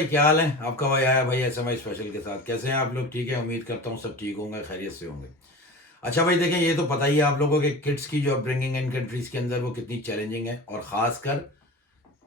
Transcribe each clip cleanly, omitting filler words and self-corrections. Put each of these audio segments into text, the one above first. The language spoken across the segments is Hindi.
भाई, क्या हाल है आपका? भाई आया भाई एसएमआई स्पेशल के साथ। कैसे हैं आप लोग? ठीक है, उम्मीद करता हूँ सब ठीक होंगे, खैरियत से होंगे। अच्छा भाई, देखें, ये तो पता ही है आप लोगों के किड्स की जो अपब्रिंगिंग इन कंट्रीज के अंदर वो कितनी चैलेंजिंग है, और ख़ासकर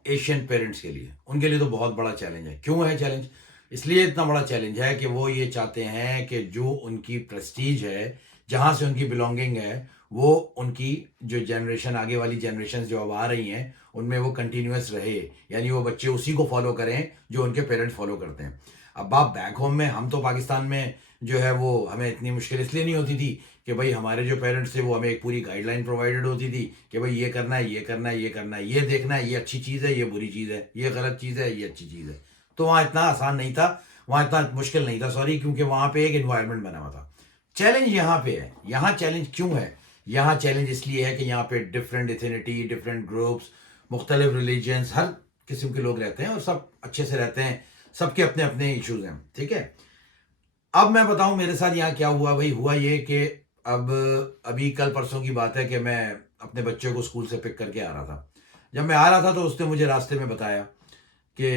एशियन पेरेंट्स के लिए, उनके लिए तो बहुत बड़ा चैलेंज है। क्यों है चैलेंज? इसलिए इतना बड़ा चैलेंज है कि वो ये चाहते हैं कि जो उनकी प्रेस्टीज है, जहाँ से उनकी बिलोंगिंग है, वो उनकी जो जनरेशन, आगे वाली जनरेशन जो अब आ रही हैं, उनमें वो कंटिन्यूस रहे। यानी वो बच्चे उसी को फॉलो करें जो उनके पेरेंट्स फॉलो करते हैं। अब आप बैक होम में, हम तो पाकिस्तान में जो है वो हमें इतनी मुश्किल इसलिए नहीं होती थी कि भाई हमारे जो पेरेंट्स थे वो हमें एक पूरी गाइडलाइन प्रोवाइडेड होती थी कि भाई ये करना है, ये करना है, ये करना है, ये देखना है, ये अच्छी चीज़ है, ये बुरी चीज़ है, ये गलत चीज़ है, ये अच्छी चीज़ है। तो वहाँ इतना आसान नहीं था, वहाँ इतना मुश्किल नहीं था, सॉरी, क्योंकि वहाँ पे एक इन्वायरमेंट बना हुआ था। चैलेंज यहाँ पे है। यहाँ चैलेंज क्यों है? यहाँ चैलेंज इसलिए है कि यहाँ पे डिफरेंट इथनिटी, डिफरेंट ग्रुप्स, मुख्तलिफ रिलीजन्स, हर किस्म के लोग रहते हैं और सब अच्छे से रहते हैं। सबके अपने अपने इश्यूज हैं, ठीक है। अब मैं बताऊं मेरे साथ यहाँ क्या हुआ। भाई हुआ ये कि अब अभी कल परसों की बात है कि मैं अपने बच्चे को स्कूल से पिक करके आ रहा था। जब मैं आ रहा था तो उसने मुझे रास्ते में बताया कि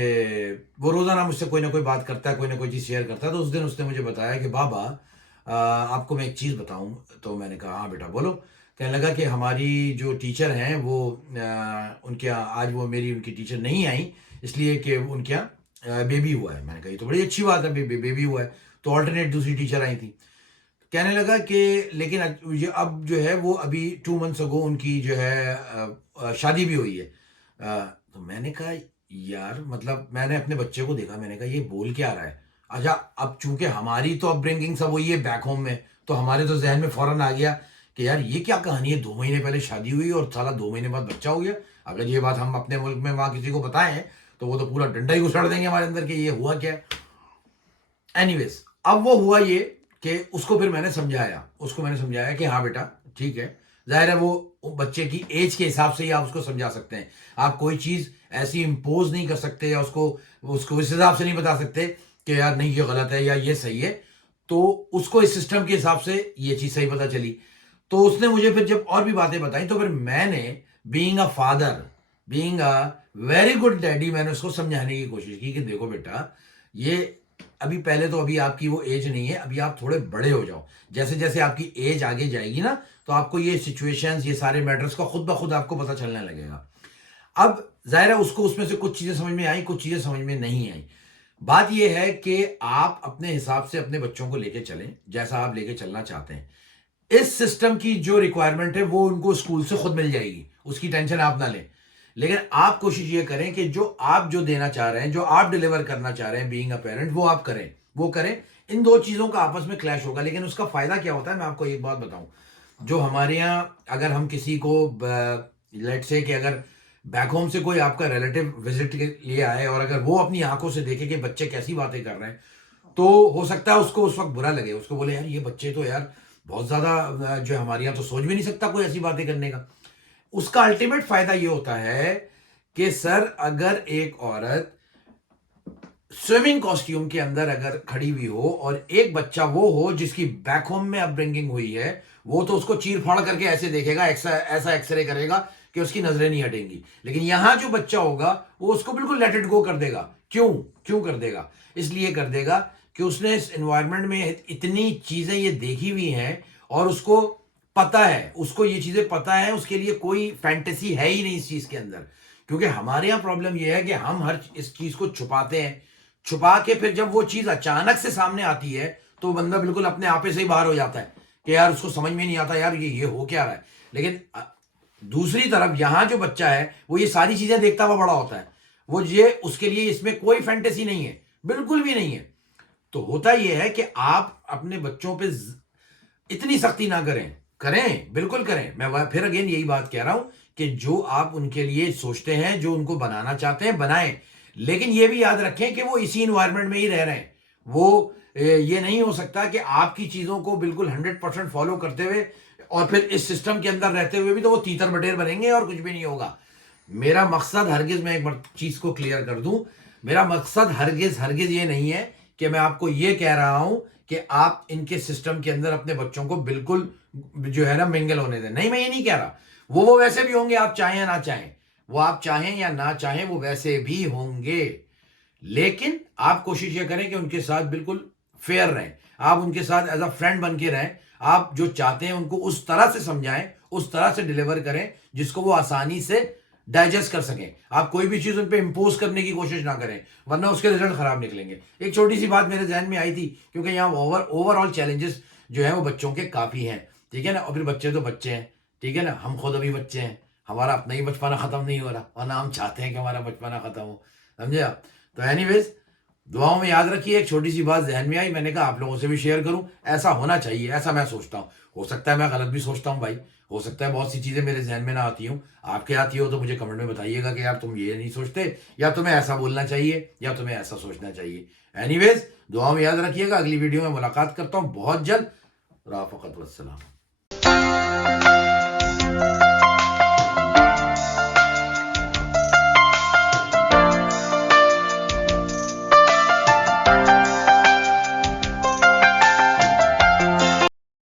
वो रोज़ाना मुझसे कोई ना कोई बात करता है, कोई ना कोई चीज़ शेयर करता है। तो उस दिन उसने मुझे बताया कि बाबा, आपको मैं एक चीज़ बताऊं। तो मैंने कहा हाँ बेटा बोलो। कहने लगा कि हमारी जो टीचर हैं वो उनके यहाँ आज वो मेरी उनकी टीचर नहीं आई, इसलिए कि उनके यहाँ बेबी हुआ है। मैंने कहा ये तो बड़ी अच्छी बात है, बेबी हुआ है। तो ऑल्टरनेट दूसरी टीचर आई थी। कहने लगा कि लेकिन ये अब जो है वो अभी 2 मंथ्स अगो उनकी जो है शादी भी हुई है। तो मैंने कहा यार, मतलब मैंने अपने बच्चे को देखा, मैंने कहा ये बोल क्या रहा है। अच्छा, अब चूंकि हमारी तो अपब्रिंगिंग सब वही है बैक होम में, तो हमारे तो जहन में फौरन आ गया कि यार ये क्या कहानी है, 2 महीने पहले शादी हुई और साला 2 महीने बाद बच्चा हो गया। अगर ये बात हम अपने मुल्क में वहां किसी को बताएं तो वो तो पूरा डंडा ही उछाड़ देंगे हमारे अंदर कि ये हुआ क्या है। एनीवेज, अब वो हुआ ये कि उसको फिर मैंने समझाया, उसको मैंने समझाया कि हाँ बेटा ठीक है। जाहिर है वो बच्चे की एज के हिसाब से ही आप उसको समझा सकते हैं। आप कोई चीज़ ऐसी इम्पोज नहीं कर सकते या उसको उसको इस हिसाब से नहीं बता सकते कि यार नहीं ये गलत है या ये सही है। तो उसको इस सिस्टम के हिसाब से ये चीज़ सही पता चली। तो उसने मुझे फिर जब और भी बातें बताई तो फिर मैंने, being a father, being a very good daddy, मैंने उसको समझाने की कोशिश की कि देखो बेटा, ये अभी पहले तो अभी आपकी वो एज नहीं है, अभी आप थोड़े बड़े हो जाओ। जैसे जैसे आपकी एज आगे जाएगी ना, तो आपको ये सिचुएशंस, ये सारे मैटर्स का खुद ब खुद आपको पता चलने लगेगा। अब जाहिर है उसको उसमें से कुछ चीजें समझ में आई, कुछ चीजें समझ में नहीं आई। बात यह है कि आप अपने हिसाब से अपने बच्चों को लेके चलें, जैसा आप लेके चलना चाहते हैं। इस सिस्टम की जो रिक्वायरमेंट है वो उनको स्कूल से खुद मिल जाएगी, उसकी टेंशन आप ना लें। लेकिन आप कोशिश ये करें कि जो आप जो देना चाह रहे हैं, जो आप डिलीवर करना चाह रहे हैं बीइंग अ पेरेंट, वो आप करें, वो करें। इन दो चीज़ों का आपस में क्लैश होगा, लेकिन उसका फ़ायदा क्या होता है मैं आपको एक बात बताऊं। जो हमारे यहाँ अगर हम किसी को, लेट से कि अगर बैक होम से कोई आपका रिलेटिव विजिट के लिए आए और अगर वो अपनी आंखों से देखे कि बच्चे कैसी बातें कर रहे हैं, तो हो सकता है उसको उस वक्त बुरा लगे, उसको बोले यार ये बच्चे तो यार बहुत ज़्यादा, जो हमारे यहाँ तो सोच भी नहीं सकता कोई ऐसी बातें करने का। उसका अल्टीमेट फायदा ये होता है कि सर, अगर एक औरत स्विमिंग कॉस्ट्यूम के अंदर अगर खड़ी हुई हो और एक बच्चा वो हो जिसकी बैक होम में अपब्रिंगिंग हुई है, वो तो उसको चीर फाड़ करके ऐसे देखेगा, ऐसा ऐसा एक्सरे करेगा कि उसकी नजरें नहीं हटेंगी। लेकिन यहां जो बच्चा होगा वो उसको बिल्कुल लेट इट गो कर देगा। क्यों? क्यों कर देगा? इसलिए कर देगा कि उसने इस एनवायरनमेंट में इतनी चीजें ये देखी हुई हैं और उसको पता है, उसको ये चीजें पता है, उसके लिए कोई फैंटेसी है ही नहीं इस चीज के अंदर। क्योंकि हमारे यहाँ प्रॉब्लम ये है कि हम हर इस चीज को छुपाते हैं, छुपा के फिर जब वो चीज अचानक से सामने आती है तो बंदा बिल्कुल अपने आपे से ही बाहर हो जाता है कि यार उसको समझ में नहीं आता यार ये हो क्या रहा है। लेकिन दूसरी तरफ यहां जो बच्चा है वो ये सारी चीजें देखता हुआ बड़ा होता है। वो ये उसके लिए इसमें कोई फैंटेसी नहीं है, बिल्कुल भी नहीं है। तो होता यह है कि आप अपने बच्चों पे इतनी सख्ती ना करें। करें, बिल्कुल करें। मैं फिर अगेन यही बात कह रहा हूं कि जो आप उनके लिए सोचते हैं, जो उनको बनाना चाहते हैं, बनाएं। लेकिन ये भी याद रखें कि वो इसी इन्वायरमेंट में ही रह रहे हैं। वो ये नहीं हो सकता कि आपकी चीजों को बिल्कुल 100% फॉलो करते हुए और फिर इस सिस्टम के अंदर रहते हुए भी तो वो तीतर बटेर बनेंगे और कुछ भी नहीं होगा। मेरा मकसद हरगिज, मैं एक बार चीज को क्लियर कर दूं, मेरा मकसद हरगिज हरगिज ये नहीं है कि मैं आपको ये कह रहा हूं कि आप इनके सिस्टम के अंदर अपने बच्चों को बिल्कुल जो है ना मिंगल होने दें। नहीं, मैं ये नहीं कह रहा। वो वैसे भी होंगे, आप चाहें या ना चाहें, वो आप चाहें या ना चाहें वो वैसे भी होंगे। लेकिन आप कोशिश ये करें कि उनके साथ बिल्कुल फेयर रहें। आप उनके साथ एज़ अ फ्रेंड बन के रहें। आप जो चाहते हैं उनको उस तरह से समझाएँ, उस तरह से डिलीवर करें जिसको वो आसानी से डाइजेस्ट कर सकें। आप कोई भी चीज़ उन पे इम्पोज़ करने की कोशिश ना करें, वरना उसके रिज़ल्ट ख़राब निकलेंगे। एक छोटी-सी बात मेरे ज़हन में आई थी, क्योंकि यहाँ ओवरऑल चैलेंजेस जो हैं वो बच्चों के काफ़ी हैं, ठीक है ना? और फिर बच्चे तो बच्चे हैं, ठीक है ना? हम खुद अभी बच्चे हैं, हमारा अपना ही बचपना ख़त्म नहीं हो रहा और ना हम चाहते हैं कि हमारा बचपना ख़त्म हो, समझे आप? तो एनीवेज़, दुआओं में याद रखिए। एक छोटी-सी बात ज़हन में आई, मैंने कहा आप लोगों से भी शेयर करूँ, ऐसा होना चाहिए, ऐसा मैं सोचता हूँ। हो सकता है मैं गलत भी सोचता हूँ भाई, हो सकता है बहुत सी चीज़ें मेरे ज़हन में ना आती हों, आपके आती हो तो मुझे कमेंट में बताइएगा कि यार तुम ये नहीं सोचते, या तुम्हें ऐसा बोलना चाहिए, या तुम्हें ऐसा सोचना चाहिए। एनीवेज़, दुआओं में याद रखिएगा, अगली वीडियो में मुलाकात करता हूँ बहुत जल्द। रफ़ाक़त वस्सलाम।